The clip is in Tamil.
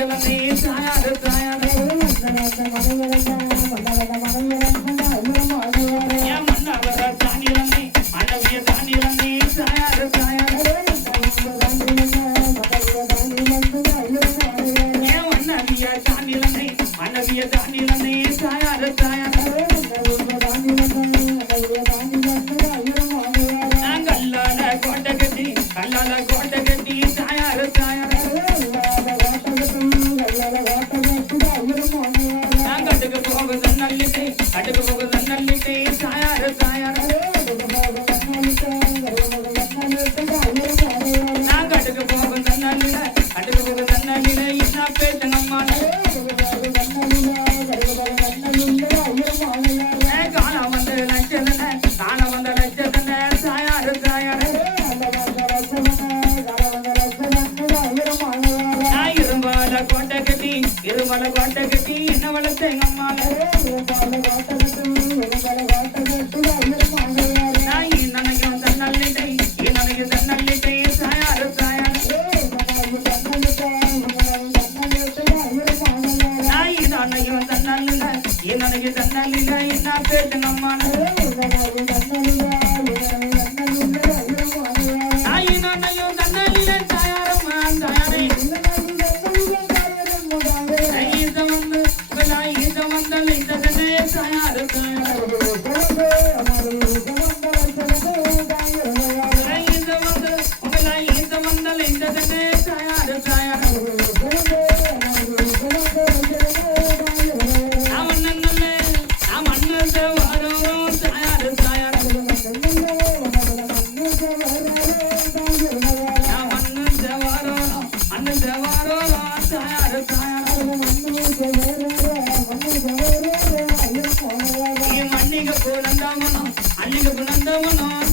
I'm not the only one. உலகள வாட்டகட்டி என்ன வளர்த்த எங்க அம்மால உலகள வாட்டகட்டும் உலகள வாட்டகட்டும் நினைக்கும் தன்னல்லிட்டை நினைக்கும் தன்னல்லிட்டை சாயாரு சாயாரு தன்னல்ல என்னைக்கு தன்னல்ல என்ன பேட்டு நம்மான ગુણંદમનો